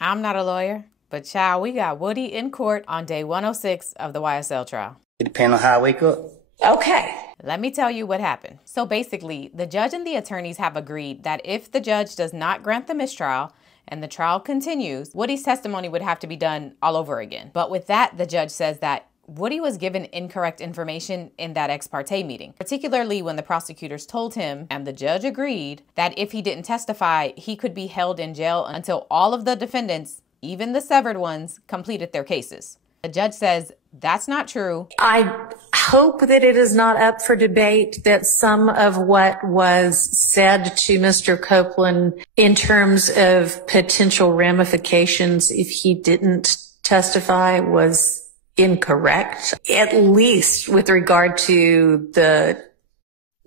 I'm not a lawyer, but child, we got Woody in court on day 106 of the YSL trial. It depends on how I wake up. Okay. Let me tell you what happened. So basically, the judge and the attorneys have agreed that if the judge does not grant the mistrial and the trial continues, Woody's testimony would have to be done all over again. But with that, the judge says that Woody was given incorrect information in that ex parte meeting, particularly when the prosecutors told him, and the judge agreed, that if he didn't testify, he could be held in jail until all of the defendants, even the severed ones, completed their cases. The judge says that's not true. I hope that it is not up for debate that some of what was said to Mr. Copeland in terms of potential ramifications if he didn't testify was incorrect, at least with regard to the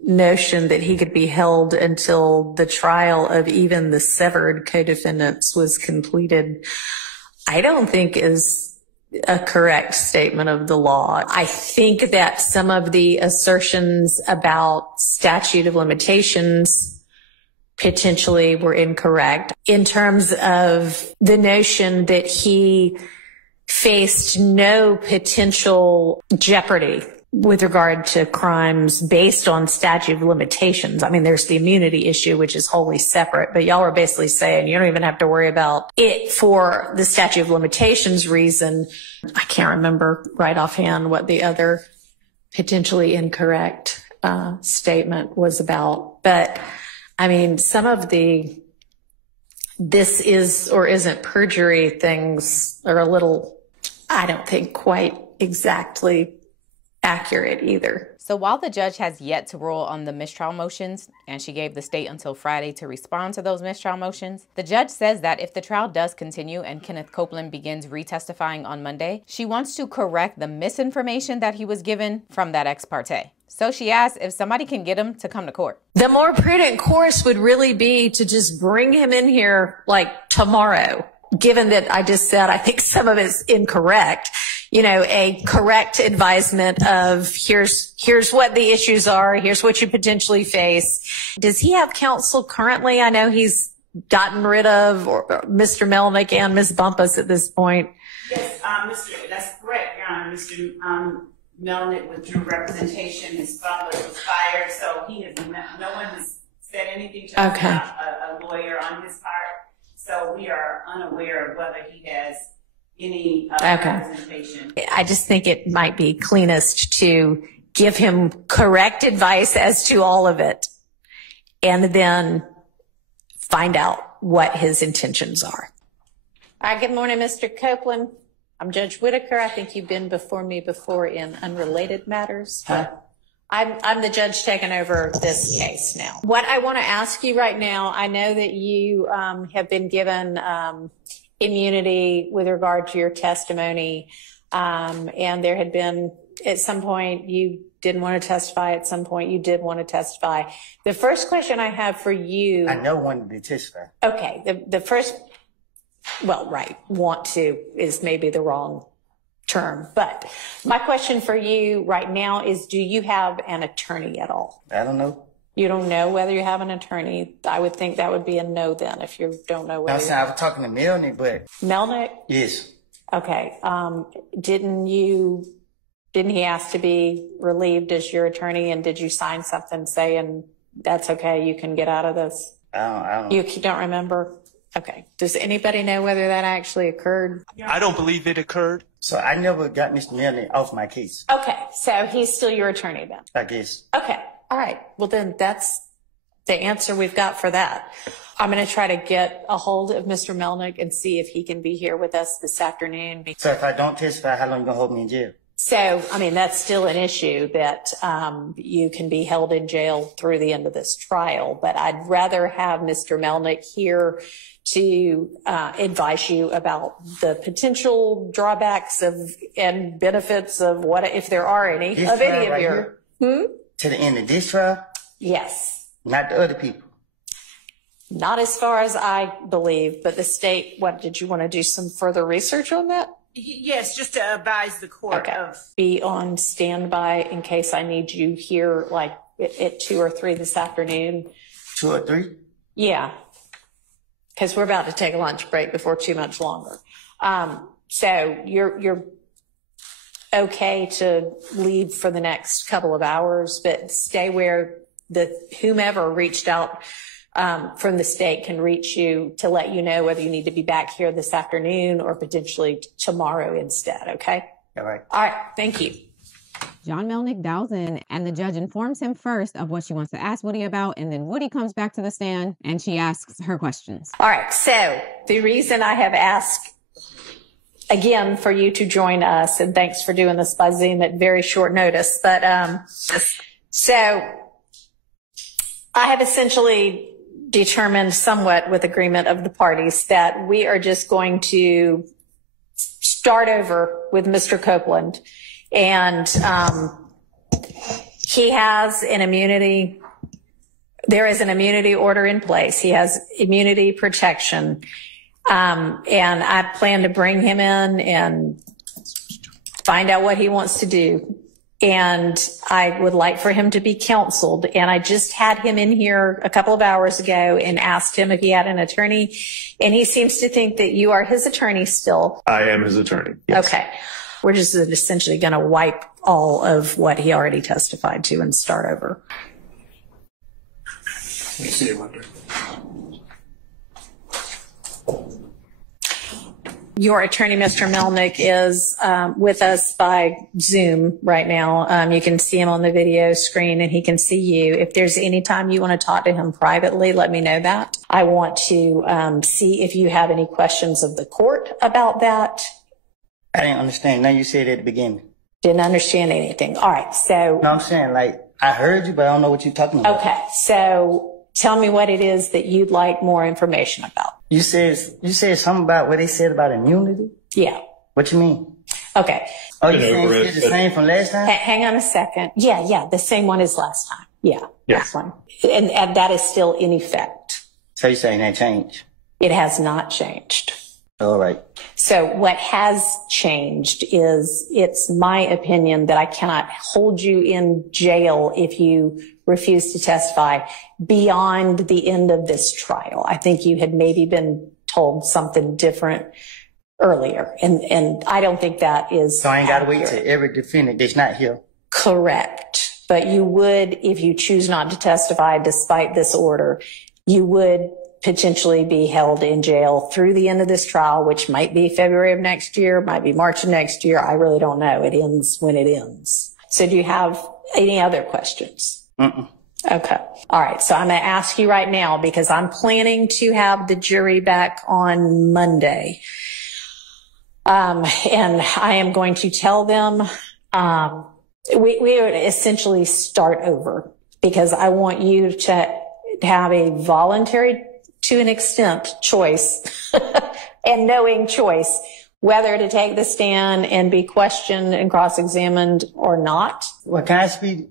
notion that he could be held until the trial of even the severed co-defendants was completed. I don't think is a correct statement of the law. I think that some of the assertions about statute of limitations potentially were incorrect in terms of the notion that he faced no potential jeopardy with regard to crimes based on statute of limitations. I mean, there's the immunity issue, which is wholly separate, but y'all are basically saying you don't even have to worry about it for the statute of limitations reason. I can't remember right offhand what the other potentially incorrect statement was about. But I mean, some of the this is or isn't perjury things are a little, I don't think, quite exactly accurate either. So while the judge has yet to rule on the mistrial motions, and she gave the state until Friday to respond to those mistrial motions, the judge says that if the trial does continue and Kenneth Copeland begins retestifying on Monday, she wants to correct the misinformation that he was given from that ex parte. So she asks if somebody can get him to come to court. The more prudent course would really be to just bring him in here like tomorrow, given that I just said I think some of it's incorrect. You know, a correct advisement of here's what the issues are. Here's what you potentially face. Does he have counsel currently? I know he's gotten rid of Mr. Melnick and Ms. Bumpus at this point. Yes, that's correct, Your Honor. Mr. Melnick withdrew representation. Ms. Bumpus was fired. So no one has said anything to us about a lawyer on his part. So we are unaware of whether he has any representation. I just think it might be cleanest to give him correct advice as to all of it and then find out what his intentions are. All right, good morning, Mr. Copeland. I'm Judge Whitaker. I think you've been before me before in unrelated matters. I'm the judge taking over this case now. What I want to ask you right now, I know that you have been given immunity with regard to your testimony. And there had been, at some point, you didn't want to testify. At some point, you did want to testify. The first question I have for you. I never wanted to testify. Okay. The first, well, right. Want to is maybe the wrong term. But my question for you right now is, do you have an attorney at all? I don't know. You don't know whether you have an attorney? I would think that would be a no then if you don't know whether. I was talking to Melnick, but. Melnick? Yes. Okay. Didn't he ask to be relieved as your attorney, and did you sign something saying that's okay, you can get out of this? I don't. You don't remember? Okay. Does anybody know whether that actually occurred? I don't believe it occurred. So I never got Mr. Melnick off my case. Okay. So he's still your attorney then? I guess. Okay. All right. Well, then that's the answer we've got for that. I'm going to try to get a hold of Mr. Melnick and see if he can be here with us this afternoon. So if I don't testify, how long you going to hold me in jail? So, I mean, that's still an issue that you can be held in jail through the end of this trial. But I'd rather have Mr. Melnick here to advise you about the potential drawbacks and benefits of what, if there are any, this of any of right your... To the end of this trial? Yes. Not the other people? Not as far as I believe, but the state, what, did you want to do some further research on that? Yes, just to advise the court of. Be on standby in case I need you here, like at 2 or 3 this afternoon. 2 or 3? Yeah. because we're about to take a lunch break before too much longer. So you're okay to leave for the next couple of hours, but stay where whomever reached out from the state can reach you to let you know whether you need to be back here this afternoon or potentially tomorrow instead. Okay. All right. All right. Thank you. John Melnick dials in, and the judge informs him first of what she wants to ask Woody about, and then Woody comes back to the stand, and she asks her questions. All right. So the reason I have asked again for you to join us, and thanks for doing this by Zoom at very short notice, but so I have essentially determined somewhat with agreement of the parties that we are just going to start over with Mr. Copeland. And he has an immunity. There is an immunity order in place. He has immunity protection. And I plan to bring him in and find out what he wants to do. And I would like for him to be counseled. And I just had him in here a couple of hours ago and asked him if he had an attorney. And he seems to think that you are his attorney still. I am his attorney. Yes. Okay. We're just essentially going to wipe all of what he already testified to and start over. We'll see you Monday. Your attorney, Mr. Melnick, is with us by Zoom right now. You can see him on the video screen and he can see you. If there's any time you want to talk to him privately, let me know that. I want to see if you have any questions of the court about that. I didn't understand. Now you said it at the beginning. Didn't understand anything. All right. So. No, I'm saying, like, I heard you, but I don't know what you're talking about. Okay. So tell me what it is that you'd like more information about. You said something about what they said about immunity? Yeah. What you mean? Okay. Oh, you saying it's the same from last time? Hang on a second. Yeah. The same one as last time. Yeah. Yes. That one. And that is still in effect. So you're saying that changed? It has not changed. All right. So what has changed is it's my opinion that I cannot hold you in jail if you refuse to testify beyond the end of this trial. I think you had maybe been told something different earlier. And I don't think that is. So I ain't got to wait accurate. till every defendant that's not here. Correct. But you would, if you choose not to testify despite this order, you would potentially be held in jail through the end of this trial, which might be February of next year, might be March of next year. I really don't know. It ends when it ends. So do you have any other questions? Mm-mm. Okay. All right. So I'm going to ask you right now because I'm planning to have the jury back on Monday. And I am going to tell them, we would essentially start over because I want you to have a voluntary, to an extent, choice and knowing choice whether to take the stand and be questioned and cross-examined or not. Well, can I speak?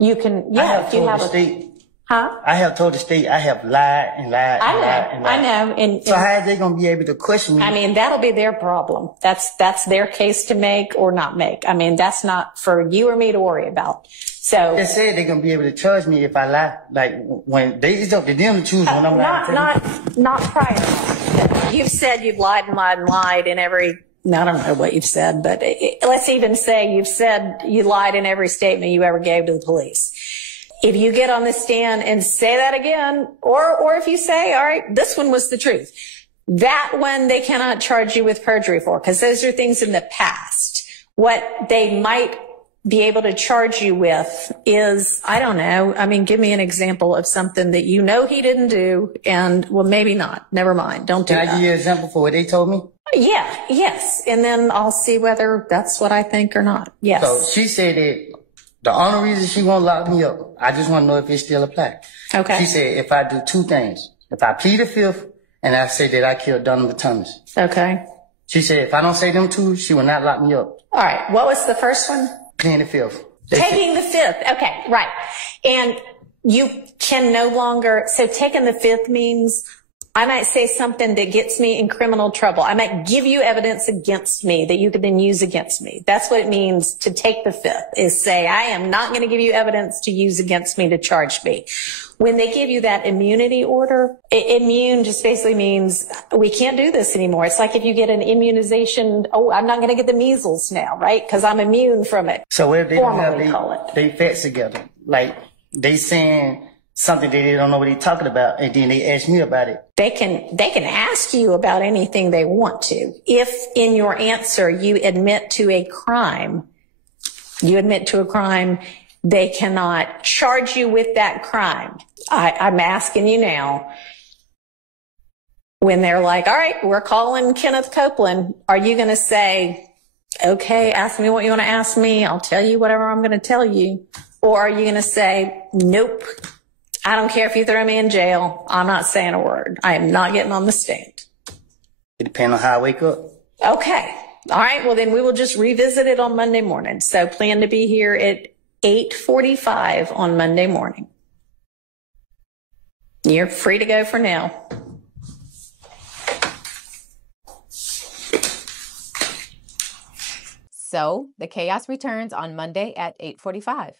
You can, yeah, if you have a state. Huh? I have told the state I have lied and lied and lied and lied. I know. And so how are they going to be able to question me? I mean, that'll be their problem. That's their case to make or not make. I mean, that's not for you or me to worry about. So they said they're going to be able to charge me if I lie. Like when it's up to them to choose when I'm lying. Not prior. You've said you've lied and lied and lied in every, I don't know what you've said, but let's even say you've said you lied in every statement you ever gave to the police. If you get on the stand and say that again, or if you say, all right, this one was the truth, that one they cannot charge you with perjury for, because those are things in the past. What they might be able to charge you with is, I don't know, I mean, give me an example of something that you know he didn't do, and, well, maybe not. Never mind. Don't do that. Can I give you an example for what they told me? Yeah, yes. And then I'll see whether that's what I think or not. Yes. So she said that the only reason she won't lock me up, I just want to know if it still applies. Okay. She said if I do two things, if I plead the fifth and I say that I killed Donovan Thomas. Okay. She said if I don't say them two, she will not lock me up. All right. What was the first one? Pleading the fifth. Taking the fifth. Okay. Right. And you can no longer, so taking the fifth means I might say something that gets me in criminal trouble. I might give you evidence against me that you could then use against me. That's what it means to take the fifth, is say, I am not going to give you evidence to use against me to charge me. When they give you that immunity order, immune just basically means we can't do this anymore. It's like if you get an immunization, oh, I'm not going to get the measles now, right? Because I'm immune from it. So what if they don't have they facts together? Like they saying something that they don't know what they're talking about, and then they ask me about it. They can ask you about anything they want to. If in your answer you admit to a crime, they cannot charge you with that crime. I'm asking you now, when they're like, all right, we're calling Kenneth Copeland, are you going to say, okay, ask me what you want to ask me, I'll tell you whatever I'm going to tell you? Or are you going to say, nope, I don't care if you throw me in jail, I'm not saying a word. I am not getting on the stand. It depends on how I wake up. Okay. All right. Well, then we will just revisit it on Monday morning. So plan to be here at 8:45 on Monday morning. You're free to go for now. So the chaos returns on Monday at 8:45.